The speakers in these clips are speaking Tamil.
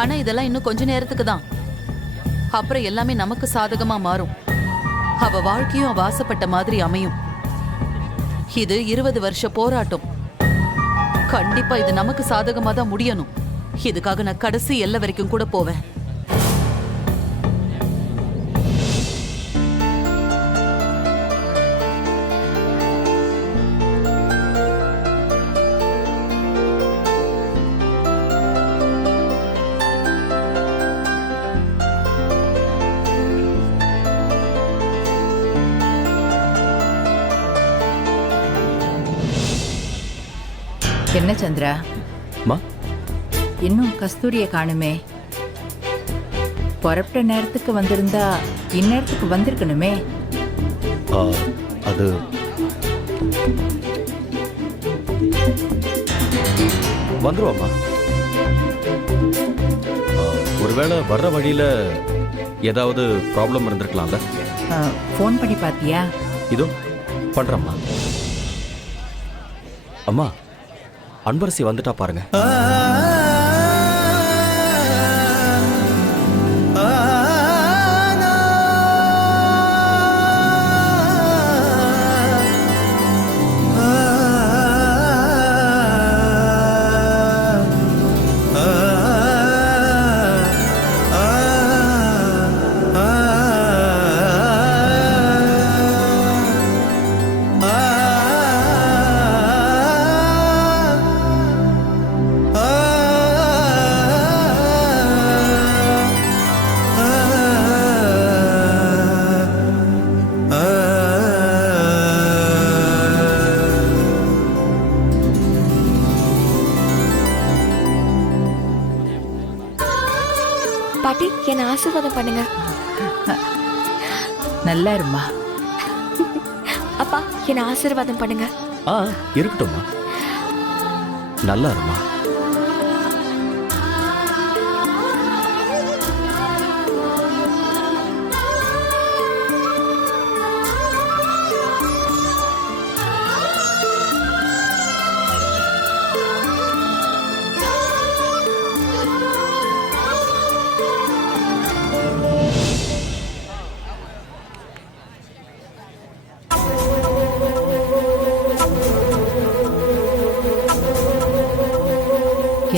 ஆனா இதெல்லாம் இன்னும் கொஞ்ச நேரத்துக்கு தான். அப்புறம் எல்லாமே நமக்கு சாதகமா மாறும். அவ வாழ்க்கையும் அவ ஆசைப்பட்ட மாதிரி அமையும். இது 20 வருஷ போராட்டம். கண்டிப்பா இது நமக்கு சாதகமா தான் முடியணும். இதுக்காக நான் கடைசி எல்லை வரைக்கும் கூட போவேன். என்ன சந்திரா, இன்னும் கஸ்தூரியை காணுமே? புறப்பட்ட நேரத்துக்கு வந்திருந்தா இந்நேரத்துக்கு வந்திருக்கணுமே. அது வந்துருவாமா. ஒருவேளை வர்ற வழியில ஏதாவது ப்ராப்ளம் இருந்திருக்கலாம்ல. ஃபோன் பண்ணி பாத்தியா? இதோ பண்றேம்மா. அம்மா, அன்பரசி வந்துட்டா பாருங்க. பாட்டி, என்ன ஆசீர்வாதம் பண்ணுங்க. நல்லா இருமா. அப்பா, என்ன ஆசீர்வாதம் பண்ணுங்க. இருக்கட்டும்மா. நல்லா இருமா.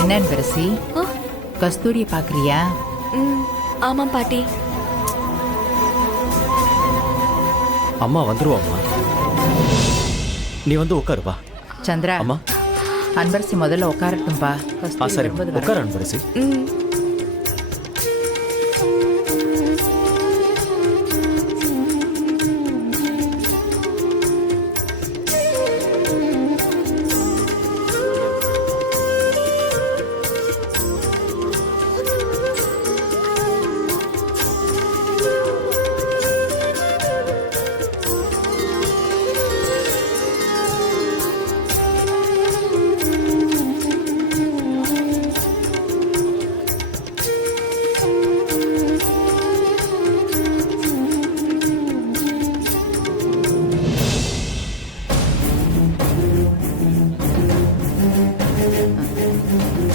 என்ன அன்பரசி, கஸ்தூரியை பாக்குறியா? ஆமா பாட்டி. அம்மா வந்துருவாம்மா. நீ வந்து உட்காருப்பா. சந்திரா, அம்மா, அன்பரசி முதல்ல உட்காரட்டும்பா. சரி, உட்கார அன்பரசி.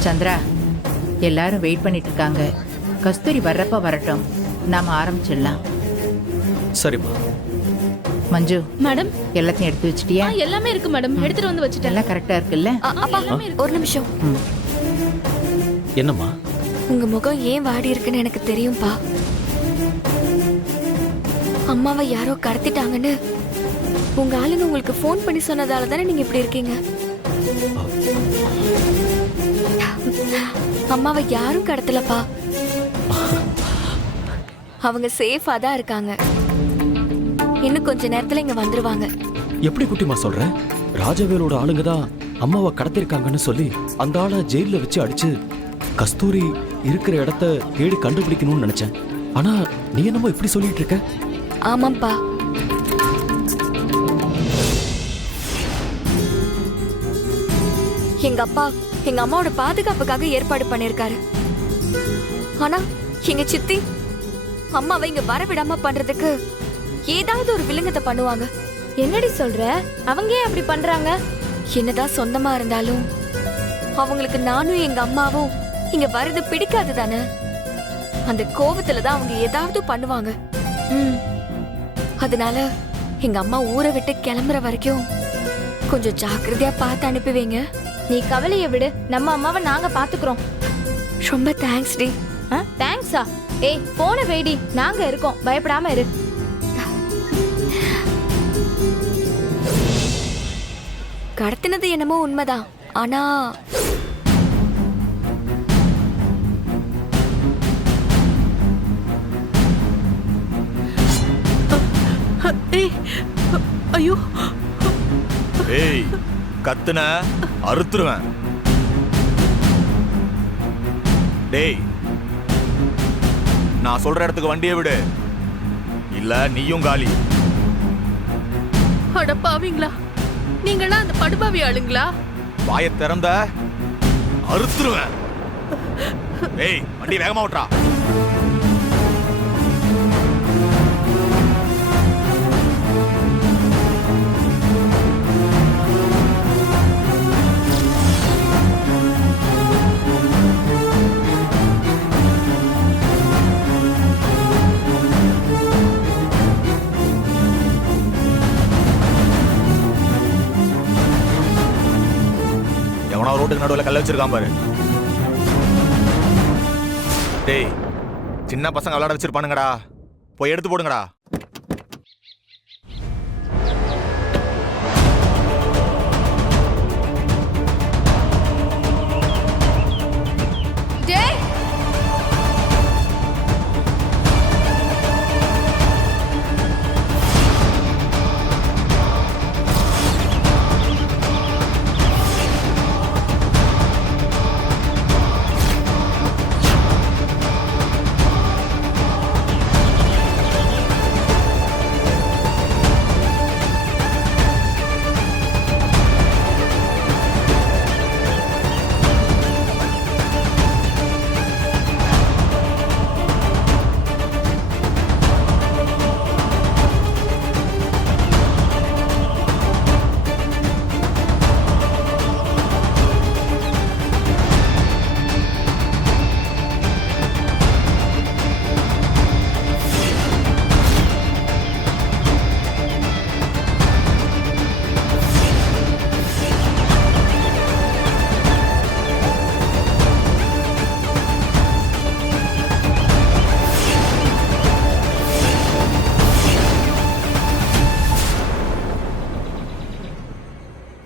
சந்திரா, எல்லாரும் வெயிட் பண்ணிட்டு இருக்காங்க. கஸ்தூரி வர்றப்ப வரட்டும், நாம ஆரம்பிச்சிடலாம். சரிம்மா. மஞ்சு மேடம், எல்லாத்தையும் எடுத்து வச்சிட்டியா? எல்லாமே இருக்கு மேடம், எடுத்துட்டு வந்து வச்சிட்டேன். எல்லாம் கரெக்டா இருக்குல்ல? அப்பா, ஒரு நிமிஷம். என்னம்மா? உங்க முகம் ஏன் வாடி இருக்குன்னு எனக்கு தெரியும்பா. அம்மாவை யாரோ கடத்திட்டாங்கன்னு உங்க ஆளுங்க உங்களுக்கு ஃபோன் பண்ணி சொன்னதால தானே நீங்க இப்படி இருக்கீங்க. அம்மாவை யாரும் கடத்தலப்பா. அவங்க சேஃபா தான் இருக்காங்க. இன்னும் கொஞ்ச நேரத்துல இங்க வந்துருவாங்க. எப்படி குட்டிமா சொல்ற? ராஜவேலோட ஆளுங்க தான் அம்மாவை கடத்திருக்காங்கன்னு சொல்லி அந்த ஆளை ஜெயில வச்சு அடிச்சு கஸ்தூரி இருக்கிற இடத்த தேடி கண்டுபிடிக்கணும்னு நினைச்சேன். ஆனா நீ என்னமோ இப்படி சொல்லிட்டு இருக்க? ஆமாப்பா. எங்க அப்பா எங்க அம்மாவோட பாதுகாப்புக்காக ஏற்பாடு பண்ணிருக்காரு. ஆனா எங்க சித்தி அம்மாவை இங்க வரவிடாம பண்றதுக்கு ஏதாவது ஒரு வில்லங்கத்தை பண்ணுவாங்க. என்னடி சொல்ற? அவங்க ஏன் அப்படி பண்றாங்க? என்னதான் சொந்தமா இருந்தாலும் அவங்களுக்கு நானும் எங்க அம்மாவும் இங்க வர்றது பிடிக்காது தானே. அந்த கோவத்துல தான் அவங்க ஏதாவது பண்ணுவாங்க. அதனால எங்க அம்மா ஊரை விட்டு கிளம்புற வரைக்கும் கொஞ்சம் ஜாக்கிரதையா பார்த்து அனுப்பி வைங்க. நீ கவலையை விடு, நம்ம அம்மாவை நாங்க பாத்துக்கிறோம். ரொம்ப தேங்க்ஸ் டி. தேங்க்ஸா? ஏய் போன வெயிடி, நாங்க இருக்கோம், பயப்படாம இரு. கடத்தினது என்னமோ உண்மைதான். ஆனா ஐயோ, ஏய் கத்துன அறுத்துருவேன். டேய் நான் சொல்ற இடத்துக்கு வண்டியை விடு, இல்ல நீயும் காலி. அட பாவீங்களா, நீங்களா அந்த படுபாவி ஆளுங்களா? வாயை திறந்த அறுத்துருவேன். ஏய் வண்டி வேகமா ஓட்டுறா. எவனா ரோட்டுக்கு நடுவில் கல்ல வச்சிருக்கான் பாரு. டேய் சின்ன பசங்க விளையாட வச்சிருப்பானுங்கடா, போய் எடுத்து போடுங்கடா.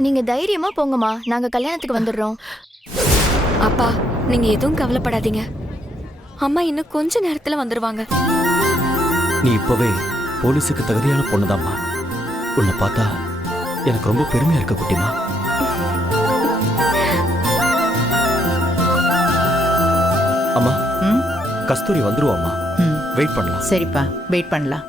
நீங்க தைரியமா போங்கம்மா, நாங்க கல்யாணத்துக்கு வந்துடுறோம். அப்பா நீங்க எதுவும் கவலைப்படாதீங்க, அம்மா இன்னும் கொஞ்ச நேரத்துல வந்துருவாங்க. நீ இப்பவே போலீஸுக்கு தகுதியான பொண்ணுதாம்மா. உன்னை பார்த்தா எனக்கு ரொம்ப பெருமையா இருக்க குட்டிமா. அம்மா கஸ்தூரி வந்துருவாம்மா, வெயிட் பண்ணலாம். சரிப்பா, வெயிட் பண்ணலாம்.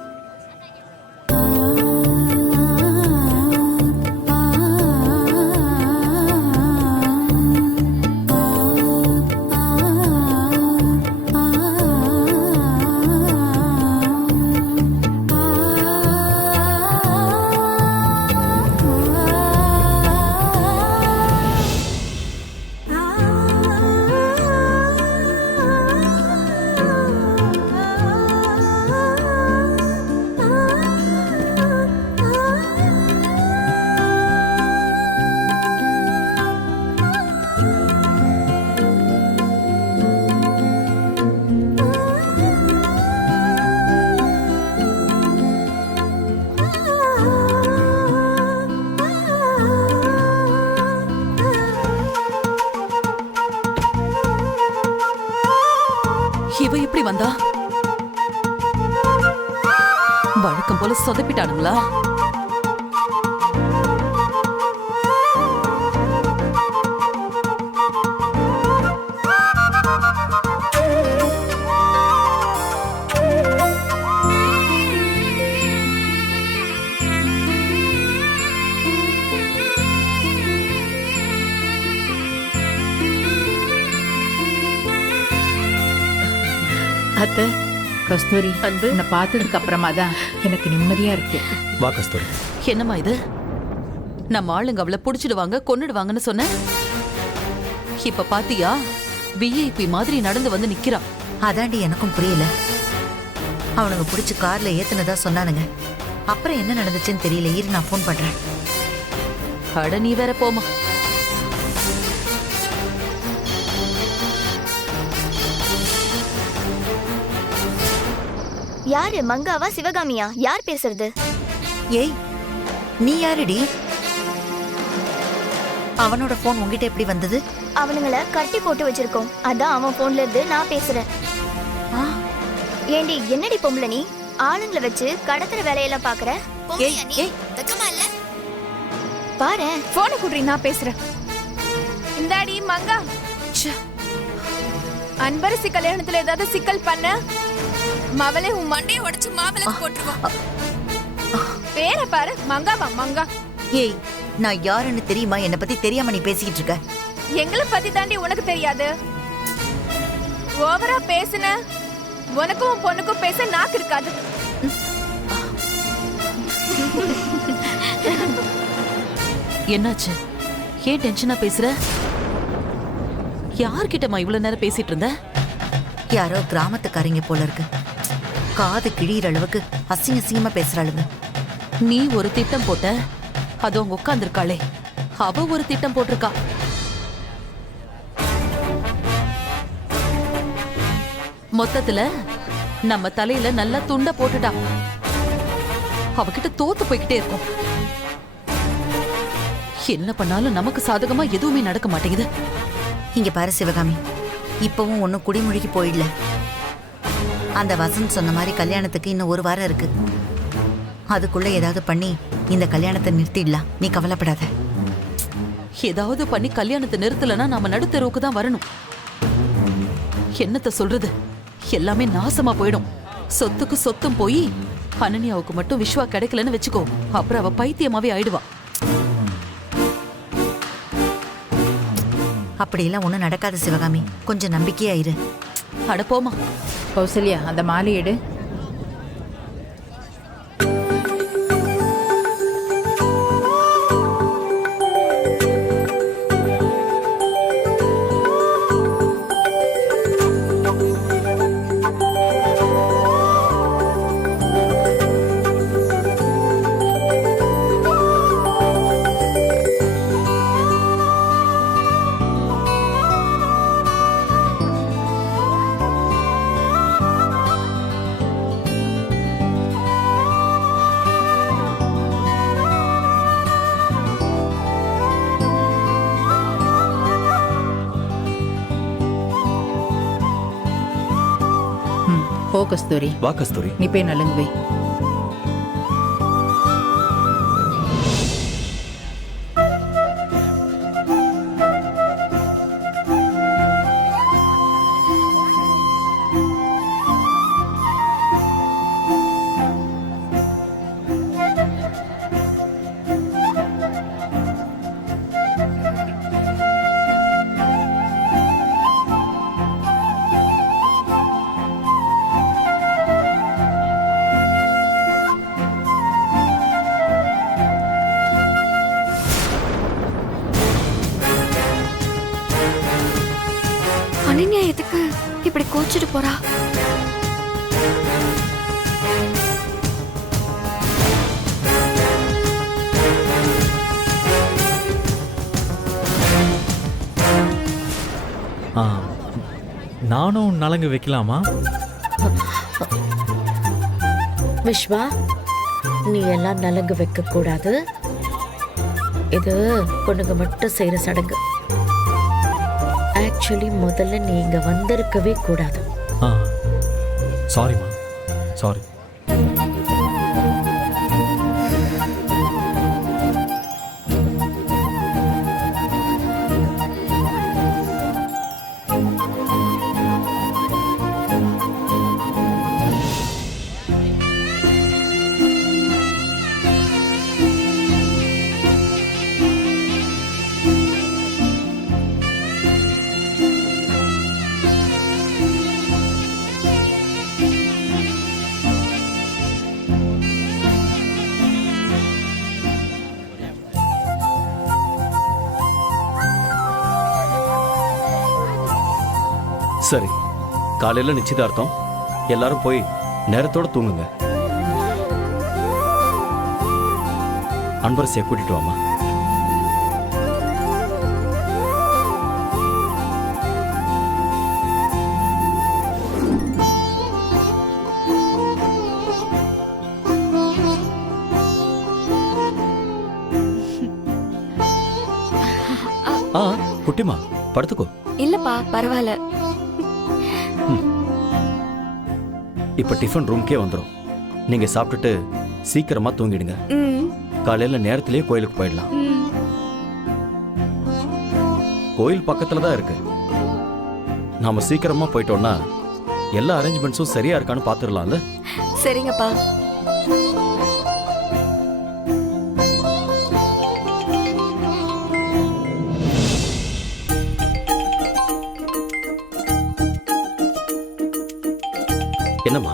இவ எப்படி வந்தா? வழக்கம் போல சொதப்பிட்டானுங்களா? அத்தை, கஸ்தூரி, உன்னை பார்த்ததுக்கு அப்புறமா தான் எனக்கு நிம்மதியா இருக்கு. வா கஸ்தூரி. என்னம்மா இது? நம்ம ஆளுங்க அவளை புடிச்சிடுவாங்க, கொன்னுடுவாங்கன்னு சொன்ன. இப்ப பாத்தியா விஐபி மாதிரி நடந்து வந்து நிக்கிறான். அதாண்டி எனக்கும் புரியல. அவனுங்க பிடிச்சி கார்ல ஏத்துனதா சொன்னானுங்க. அப்புறம் என்ன நடந்துச்சுன்னு தெரியல. இரு, நான் ஃபோன் பண்றேன். அட நீ வேற போமா. யாரு, மங்காவா சிவகாமியா? யார் பேசுறது? ஏய், நீ யாருடி? அவனோட போன் உங்ககிட்ட எப்படி வந்தது? அவனுங்கள கட்டி போட்டு வச்சிருக்கோம். அதான் அவன் போன்ல இருந்து நான் பேசுறேன். ஏண்டி, என்னடி பொம்பளை நீ? ஆளுங்களை வச்சு கடத்துற வேலையெல்லாம் பாக்குற? ஏய், ஏய், பாரு, போனை குடுறி, நான் பேசுறேன். இந்தாடி மங்கா. அன்பரசி கல்யாணத்துல ஏதாவது சிக்கல் பண்ண மவளே உன் மண்டையை உடைச்சு மாவளை போட்டுருவான். பேரை பாரு, மங்காவா மங்கா. ஏய், நான் யாருன்னு தெரியுமா? என்னை பத்தி தெரியாம நீ பேசிக்கிட்டு இருக்க. எங்களை பத்தி தாண்டி உனக்கு தெரியாது. ஓவரா பேசுன உனக்கும் உன் பொண்ணுக்கும் பேச நாக்கு இருக்காது. என்னாச்சு? ஏன் டென்ஷனா பேசுற? யார்கிட்டமா இவ்வளவு நேரம் பேசிட்டு இருந்த? யாரோ கிராமத்துக்காரங்க போல இருக்கு. காது கிழியிற அளவுக்கு அசிங்க அசிங்கமா பேசுறாளுங்க. நீ ஒரு திட்டம் போட்ட, அது அவங்க உட்கார்ந்திருக்காளே அவ ஒரு திட்டம் போட்டிருக்கா. மொத்தத்துல நம்ம தலையில நல்லா துண்ட போட்டுட்டா. அவகிட்ட தோத்து போய்கிட்டே இருக்கும். என்ன பண்ணாலும் நமக்கு சாதகமா எதுவுமே நடக்க மாட்டேங்குது. இங்க பாரு சிவகாமி, இப்பவும் ஒன்னும் குடிமொழிக்கு போயிடல. அந்த வசந்த் சொன்ன மாதிரி கல்யாணத்துக்கு இன்னும் 1 வாரம் இருக்கு. அதுக்குள்ள ஏதாவது பண்ணி இந்த கல்யாணத்தை நிறுத்திடலாம். நீ கவலைப்படாத. ஏதாவது பண்ணி கல்யாணத்தை நிறுத்தலன்னா நாம நடுத்தெருவுக்கு தான் வரணும். என்னத்த சொல்றது, எல்லாமே நாசமா போயிடும். சொத்துக்கு சொத்தும் போய் அனன்யாவுக்கு மட்டும் விஸ்வா கிடைக்கலன்னு வச்சுக்கோ, அப்புறம் அவ பைத்தியமாவே ஆயிடுவா. அப்படியெல்லாம் ஒண்ணும் நடக்காது சிவகாமி, கொஞ்சம் நம்பிக்கையா இரு. அட போமா. கௌசல்யா, அந்த மாலை எடு. போ கஸ்தூரி. வா கஸ்தூரி. நீ போய் நலுங்கு வை. அனன்யா எதுக்கு இப்படி கோச்சிட்டு போறா? நானும் நலங்கு வைக்கலாமா? விஸ்வா, நீ எல்லாம் நலங்கு வைக்க கூடாது. இது பொண்ணுங்க மட்டும் செய்யற சடங்கு. ஆக்சுவலி முதல்ல நீ இங்க வந்திருக்கவே கூடாது. சாரிமா, சாரி. சரி, காலையில நிச்சயதார்த்தம். எல்லாரும் போய் நேரத்தோட தூங்குங்க. அன்பரசியை கூட்டிட்டு வாமா. குட்டிமா, படுத்துக்கோ. இல்லப்பா, பரவாயில்ல. இப்ப டிஃபன் ரூம்க்கே வந்துடும். நீங்க சாப்பிட்டுட்டு சீக்கிரமா தூங்கிடுங்க. காலையில நேரத்திலேயே கோயிலுக்கு போயிடலாம். கோயில் பக்கத்துல தான் இருக்கு. நாம சீக்கிரமா போயிட்டோம்னா எல்லா அரேஞ்ச்மெண்ட்ஸும் சரியா இருக்கான்னு பாத்துடலாம்ல. சரிங்கப்பா. என்னம்மா?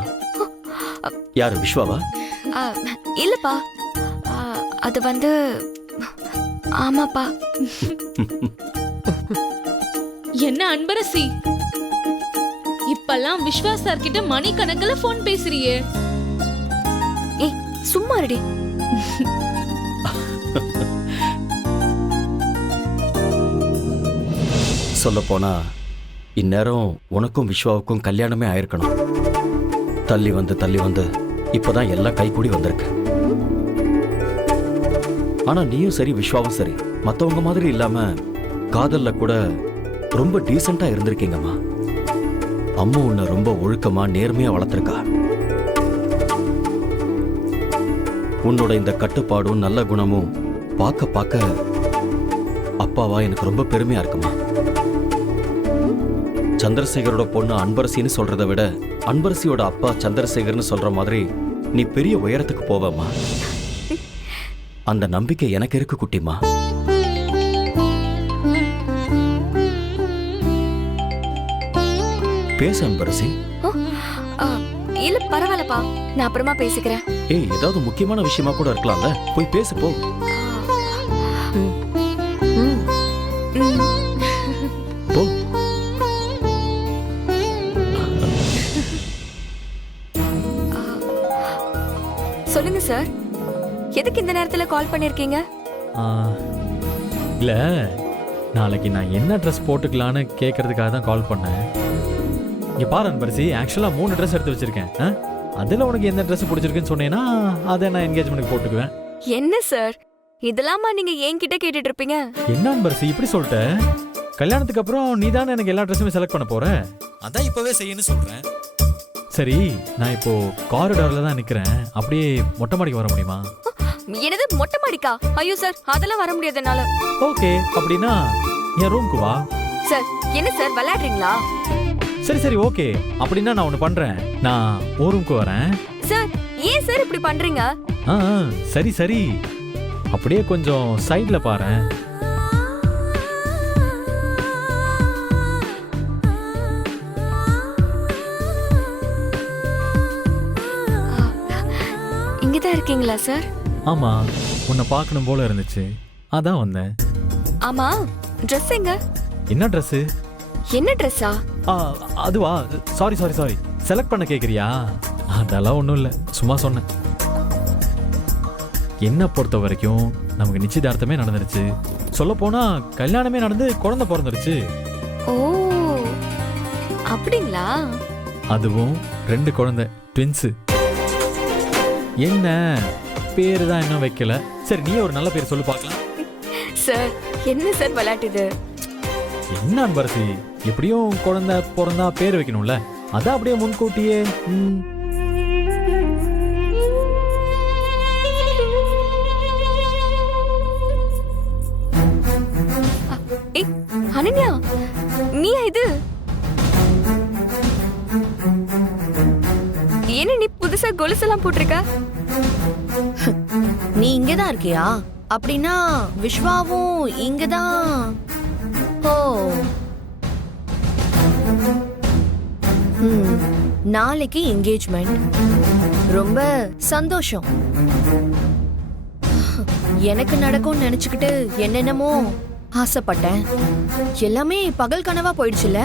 யாரு, விஸ்வாவா? இல்லப்பா, அது வந்து ஆமாப்பா. என்ன அன்பரசி, இப்பெல்லாம் விஸ்வா சார் கிட்ட மணிக்கணக்குல போன் பேசுறியே? ஏய், சும்மா இருடி. சொல்ல போனா இந்நேரம் உனக்கும் விஸ்வாவுக்கும் கல்யாணமே ஆயிருக்கணும். தள்ளி வந்து இப்பதான் எல்லாம் கைகூடி வந்திருக்கு. ஆனா நீயும் சரி, விஸ்வாவும் சரி, மத்தவங்க மாதிரி இல்லாம காதல்ல கூட ரொம்ப டீசெண்டா இருந்திருக்கீங்கம்மா. அம்மா உன்னை ரொம்ப ஒழுக்கமா நேர்மையா வளர்த்திருக்கா. உன்னோட இந்த கட்டுப்பாடும் நல்ல குணமும் பார்க்க பார்க்க அப்பாவா எனக்கு ரொம்ப பெருமையா இருக்குமா. சந்திரசேகரோட பொண்ணு அன்பரசின்னு சொல்றதை விட அன்பரசியோட அப்பா சந்திரசேகர்னு சொல்ற மாதிரி நீ பெரிய உயரத்துக்கு போவமா. அந்த நம்பிக்கை எனக்கு இருக்கு குட்டிமா. பேச அன்பரசி. இல்ல பரவாயில்லப்பா, நான் அப்புறமா பேசிக்கிறேன். ஏய், ஏதாவது முக்கியமான விஷயமா கூட இருக்கலாம்ல, போய் பேசு போ. போ. சொல்லுங்க சார், எதுக்கு இந்த நேரத்துல கால் பண்ணிருக்கீங்க? இல்ல, நாளைக்கு நான் என்ன ட்ரெஸ் போட்டுக்கலான்னு கேட்கறதுக்காக தான் கால் பண்ணேன். இங்க பாரு அன்பரசி, ஆக்சுவலா 3 ட்ரெஸ் எடுத்து வச்சிருக்கேன். அதுல உனக்கு எந்த ட்ரெஸ் பிடிச்சிருக்குன்னு சொன்னேன்னா அதை நான் என்கேஜ்மெண்ட்டுக்கு போட்டுக்குவேன். என்ன சார், இதெல்லாமா நீங்க என்கிட்ட கேட்டுட்டு இருப்பீங்க? என்ன அன்பரசி இப்படி சொல்லிட்ட? கல்யாணத்துக்கு அப்புறம் நீ தானே எனக்கு எல்லா ட்ரெஸ்ஸுமே செலக்ட் பண்ண போற. அதான் இப்பவே செய்யணும்னு சொல்றேன். சரி, நான் இப்போ காரிடார்ல தான் நிக்கிறேன். அப்படியே மொட்டை மாடிக்கு வர முடியுமா? என்னது மொட்டை மாடிக்கா? ஐயோ சார், அதெல்லாம் வர முடியாது என்னால. ஓகே, அப்படின்னா என் ரூமுக்கு வா. சார், என்ன சார் விளையாடுறீங்களா? சரி சரி, ஓகே, அப்படின்னா நான் ஒன்று பண்றேன். நான் ஒரு ரூமுக்கு வரேன். சார், ஏன் சார் இப்படி பண்றீங்க? சரி சரி, அப்படியே கொஞ்சம் சைட்ல பாரு. இங்கதான் இருக்கீங்களா சார்? ஆமா, உன்னை பார்க்கணும் போல இருந்துச்சு, அதான் வந்தேன். ஆமா, ட்ரெஸ் எங்க? என்ன ட்ரெஸ்? என்ன ட்ரெஸ்ஸா? அதுவா, சாரி சாரி சாரி, செலக்ட் பண்ண கேக்குறியா? அதெல்லாம் ஒன்றும் இல்லை, சும்மா சொன்னேன். என்ன பொறுத்த வரைக்கும் நமக்கு நிச்சயதார்த்தமே நடந்துருச்சு. சொல்ல போனா கல்யாணமே நடந்து குழந்தை பிறந்துருச்சு. ஓ, அப்படிங்களா? அதுவும் 2 குழந்தை, ட்வின்ஸ். என்ன பேரு தான் இன்னும் வைக்கல. சரி, நீ ஒரு நல்ல பேர் சொல்லு பார்க்கலாம். சார், என்ன சார் விளையாட்டுது? என்ன அன்பரசி, எப்படியும் குழந்தை பிறந்தா பேர் வைக்கணும்ல, அதான் அப்படியே முன்கூட்டியே. அனன்யா, நீ இது என்ன, நீ புதுசா கொலுசெல்லாம் போட்டிருக்க? நீ இங்கதான் இருக்கியா? அப்படின்னா விஸ்வாவும் இங்கதான். ஓ, நாளைக்கு என்கேஜ்மெண்ட். ரொம்ப சந்தோஷம். எனக்கு நடக்கும்னு நினைச்சுக்கிட்டு என்னென்னமோ ஆசைப்பட்டேன். எல்லாமே பகல் கனவா போயிடுச்சுல.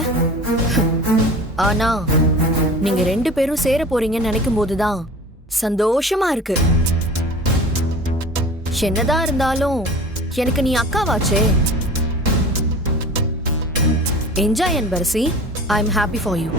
ஆனா நீங்க 2 பேரும் சேர போறீங்கன்னு நினைக்கும் போதுதான் சந்தோஷமா இருக்கு. என்னதான் இருந்தாலும் எனக்கு நீ அக்காவாச்சே. Enjoy Anbarasi. I am happy for you.